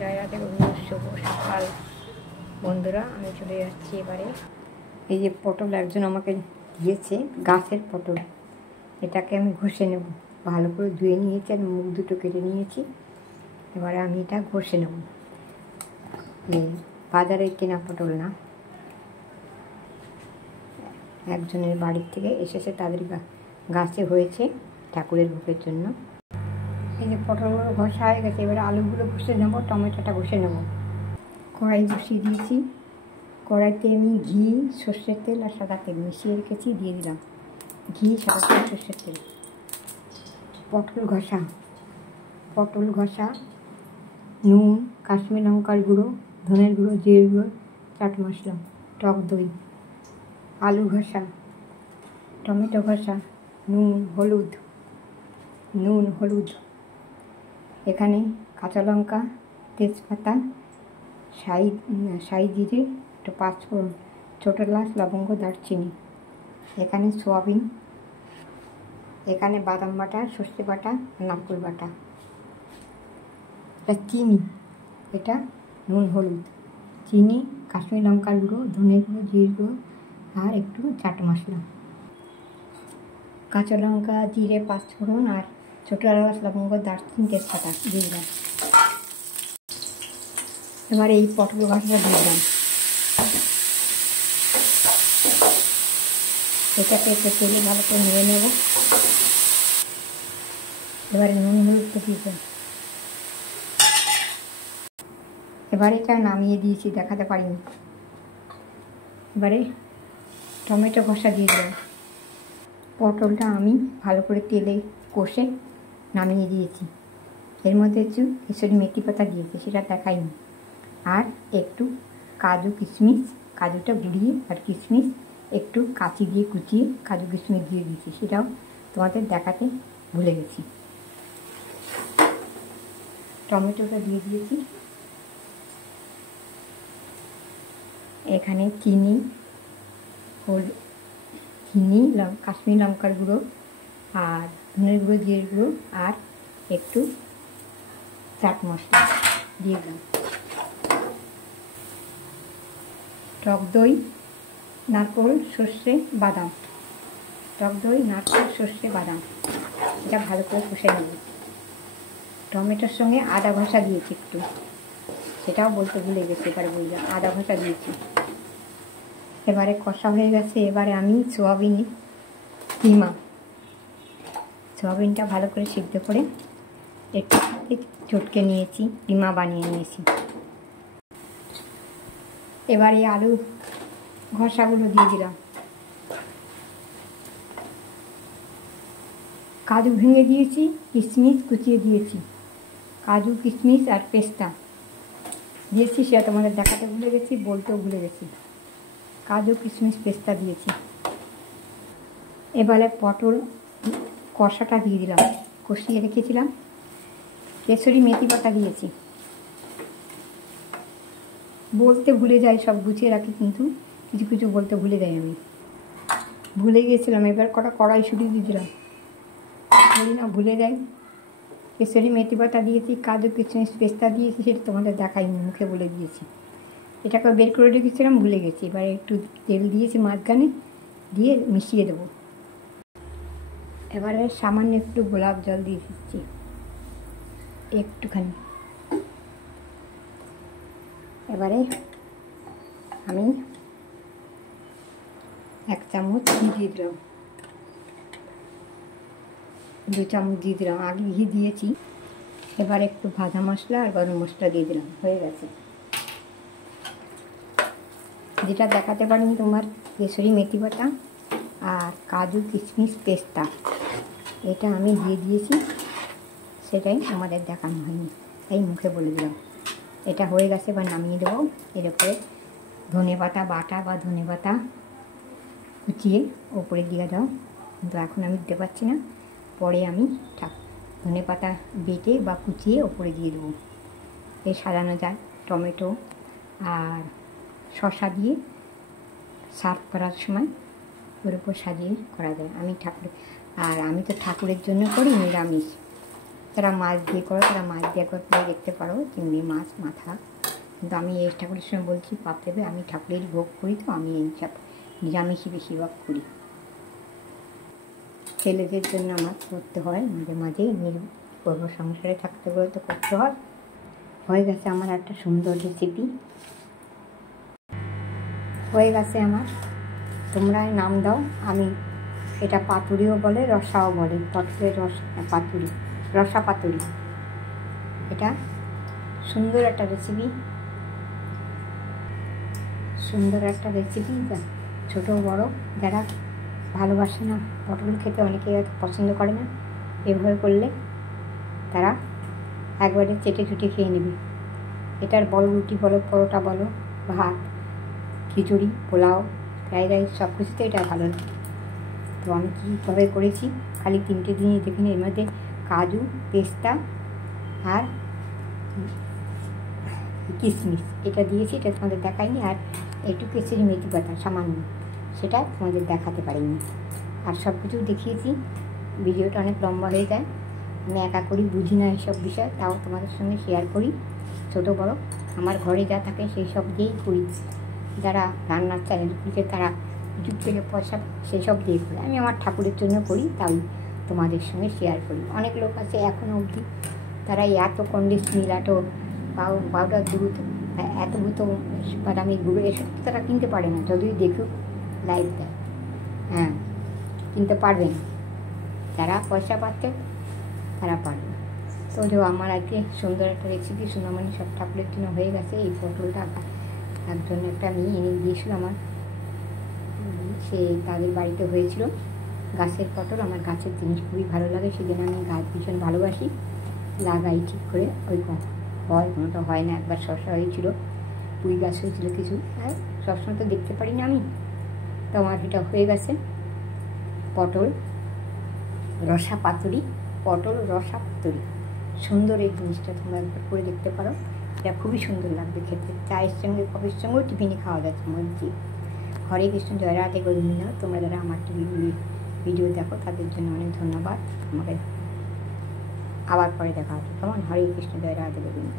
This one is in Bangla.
জয় রাধে শুভ সকাল বন্ধুরা। আমি চলে যাচ্ছি এবারে। এই যে পটল একজন আমাকে দিয়েছে, গাছের পটল, এটাকে আমি ঘষে নেব। ভালো করে ধুয়ে নিয়েছি আর মুখ দুটো কেটে নিয়েছি। এবারে আমি এটা ঘষে নেব। বাজারে কেনা পটল না, একজনের বাড়ির থেকে এসেছে, তাদের গাছে হয়েছে ঠাকুরের ভোগের জন্য। এই যে পটলগুলো ঘষা হয়ে গেছে, এবারে আলুগুলো ঘষে নেব, টমেটোটা ঘষে নেব। কড়াই বসিয়ে দিয়েছি, কড়াইতে আমি ঘি, সর্ষের তেল আর সাদা তেল মিশিয়ে রেখেছি, দিয়ে দিলাম ঘি, সাদা তেল, সর্ষের তেল। পটল ঘষা, নুন, কাশ্মীর লঙ্কার গুঁড়ো, ধনের গুঁড়ো, জিরে গুঁড়ো, চাট মশলা, টক দই, আলু ঘষা, টমেটো ঘষা, নুন হলুদ, এখানে কাঁচা লঙ্কা, তেজপাতা, শাহি জিরে, একটু পাঁচফোড়ন, ছোটো এলাচ, লবঙ্গ, দারচিনি, এখানে সোয়াবিন, এখানে বাদাম বাটা, সর্ষে বাটা, নারকেল বাটা, এটা চিনি, এটা নুন হলুদ, চিনি, কাশ্মীর লঙ্কার গুঁড়ো, ধনে গুঁড়ো, জিরে গুঁড়ো আর একটু চাট মশলা, কাঁচা লঙ্কা, জিরে, পাঁচফোড়ন আর ছোটো এলাচ, লবঙ্গ, দারচিনি, তেজপাতা দিয়ে দিলাম। এবার এই পটল ঘষাটা দিয়ে দিলাম। এটাকে একটু তেলে ভালো করে নিয়ে নেব। এবারে নুন হলুদটা দিয়ে দিলাম। এবারে এটা নামিয়ে দিয়েছি, দেখাতে পারিনি। এবারে টমেটো ঘষা দিয়ে দিলাম। পটলটা আমি ভালো করে তেলে কষে নামিয়ে দিয়েছি। এর মধ্যে একটু কেশরি মেথি পাতা দিয়েছি, সেটা দেখাইনি। আর একটু কাজু কিশমিশ, কাজুটা গুঁড়িয়ে আর কিশমিশ একটু কাঁচি দিয়ে কুচিয়ে কাজু কিশমিশ দিয়ে দিয়েছি, সেটাও তোমাদের দেখাতে ভুলে গেছি। টমেটোটা দিয়ে দিয়েছি। এখানে চিনি, কাশ্মীর লঙ্কার গুঁড়ো আর ধনের গুঁড়ো, জিরে গুঁড়ো আর একটু চাট মশলা দিয়ে দিলাম। টক দই, নারকেল, সর্ষে, বাদাম, টক দই, নারকেল, সর্ষে, বাদাম, এটা ভালো করে কষে নেব। টমেটোর সঙ্গে আদা ঘষা দিয়েছি একটু, সেটাও বলতে ভুলে গেছি, এবারে বললাম আদা ঘষা দিয়েছি। এবারে কষা হয়ে গেছে। এবারে আমি সোয়াবিনটা ভালো করে সিদ্ধ করে একটু চটকে নিয়েছি, কিমা বানিয়ে নিয়েছি। এবারে আলু ঘষাগুলো দিয়ে দিলাম। কাজু ভেঙে দিয়েছি, কিশমিশ কুচিয়ে দিয়েছি, কাজু, কিশমিশ আর পেস্তা দিয়েছি, সেটা তোমাদের দেখাতে ভুলে গেছি, বলতেও ভুলে গেছি। কাজু, কিশমিশ, পেস্তা দিয়েছি। এবারে পটল কষাটা দিয়ে দিলাম, কষিয়ে রেখেছিলাম। কেশরি মেথি পাতা দিয়েছি, বলতে ভুলে যাই, সব গুছিয়ে রাখি কিন্তু কিছু কিছু বলতে ভুলে যাই, আমি ভুলে গিয়েছিলাম। এবার কটা কড়াইশুঁটি দিয়ে দিলাম, বলি না ভুলে যাই। কেশরি মেথি পাতা দিয়েছি, কাজু, কিশমিশ, পেস্তা দিয়েছি, সেটা তোমাদের দেখাইনি, মুখে বলে দিয়েছি। এটাকে বের করে রেখেছিলাম, ভুলে গেছি। এবার একটু তেল দিয়েছি মাঝখানে, দিয়ে মিশিয়ে দেবো। এবারে সামান্য একটু গোলাপ জল দিয়ে দিচ্ছি, একটুখানি। এবারে আমি 1 চামচ ঘি দিয়ে দিলাম, 2 চামচ দিয়ে দিলাম, আগে ঘি দিয়েছি। এবার একটু ভাজা মশলা আর গরম মশলা দিয়ে দিলাম, হয়ে গেছে। যেটা দেখাতে পারিনি তোমার কেশরি মেথি পাতা আর কাজু, কিশমিশ, পেস্তা, এটা আমি দিয়ে দিয়েছি, সেটাই আমাদের দেখানো হয়নি, তাই মুখে বলে দিলাম। এটা হয়ে গেছে, এবার নামিয়ে দেবো। এর উপরে ধনে পাতা বাটা বা ধনে পাতা কুচিয়ে ওপরে দিয়ে দাও, কিন্তু এখন আমি দিতে পারছি না, পরে আমি ধনে পাতা বেটে বা কুচিয়ে ওপরে দিয়ে দেবো। এই সাজানো যায়, টমেটো আর শসা দিয়ে সার্ভ করার সময় ওর উপর সাজিয়ে করা যায়। আমি তো ঠাকুরের জন্য করি নিরামিষ, যারা মাছ দিয়ে করো তারা মাছ দিয়ে করে দেখতে পারো, চিংড়ি মাছ মাথা। কিন্তু আমি এই ঠাকুরের সময় বলছি পাপ দেবে, আমি ঠাকুরেরই ভোগ করি, তো আমি এই সব নিরামিষই বেশিরভাগ করি। ছেলেদের জন্য আমার করতে হয় মাঝে মাঝে, কর্ম সংসারে থাকতে গেলে তো করতে হয়। হয়ে গেছে আমার একটা সুন্দর রেসিপি, হয়ে গেছে আমার। তোমরা নাম দাও, আমি এটা পাতুরিও বলে, রসাও বলে। পটলের পাতুরি, রসা পাতুরি। এটা সুন্দর একটা রেসিপি, সুন্দর একটা রেসিপি। ছোটো বড়ো যারা ভালোবাসে না পটল খেতে, অনেকে হয়তো পছন্দ করে না, এভাবে করলে তারা একবারে চেটে চুটে খেয়ে নেবে। এটার বলো রুটি বলো, পরোটা বলো, ভাত, খিচুড়ি, পোলাও, ফ্রাইড রাইস, সব কিছুতে এটা ভালো লাগে। তো আমি কীভাবে করেছি খালি 3টে জিনিস দেখে নিই। এর মধ্যে কাজু, পেস্তা আর কিশমিশ এটা দিয়েছি, এটা তোমাদের দেখাইনি। আর একটু কেসরি মেথি পাতা সামান্য, সেটা তোমাদের দেখাতে পারিনি। আর সব কিছু দেখিয়েছি, ভিডিওটা অনেক লম্বা হয়ে যায়। আমি একা করি, বুঝি না এইসব বিষয়, তাও তোমাদের সঙ্গে শেয়ার করি। ছোটো বড়ো আমার ঘরে যা থাকে সেই সব দিয়েই করি। যারা রান্নার চ্যানেল খুলছে তারা ইউটিউব থেকে পয়সা সেই সব দিয়ে করি, আমি আমার ঠাকুরের জন্য করি, তাই তোমাদের সঙ্গে শেয়ার করি। অনেক লোক আছে এখনও অবধি তারা এত কন্ডিস মিলাটো পাউডার দ্রুত এত দ্রুত বাদামি গুঁড়ো এসব তারা কিনতে পারে না, যদিও দেখুক লাইভ দেয়। হ্যাঁ, কিনতে পারবে না, যারা পয়সা পাচ্ছে তারা পারবে। তো যে আমার আজকে সুন্দর একটা রেসিপি সোনামণি সব ঠাকুরের জন্য হয়ে গেছে। এই পটলটা একজন একটা মেয়ে এনে দিয়েছিল আমার, সে তাদের বাড়িতে হয়েছিল গাছের পটল। আমার গাছের জিনিস খুবই ভালো লাগে, সেদিন আমি গাছ ভীষণ ভালোবাসি, লাগাই ঠিক করে। ওই হয় কোনোটা হয় না, একবার শসা হয়েছিল, পুঁই গাছ হয়েছিল কিছু, আর সবসময় তো দেখতে পারি না আমি। তো আমার এটা হয়ে গেছে পটল রসা পাতুরি, পটল রসা পাতুরি। সুন্দর এই জিনিসটা তোমরা একবার করে দেখতে পারো, এটা খুবই সুন্দর লাগবে খেতে। চায়ের সঙ্গে কফির সঙ্গেও টিফিনে খাওয়া যাচ্ছে বলছি। হরে কৃষ্ণ, জয় রাধে গোবিন্দ। তোমরা যারা আমার ভিডিও দেখো তাদের জন্য অনেক ধন্যবাদ। আমাকে আবার পরে দেখা হবে। কেমন? হরে কৃষ্ণ, জয় রাধে গোবিন্দ।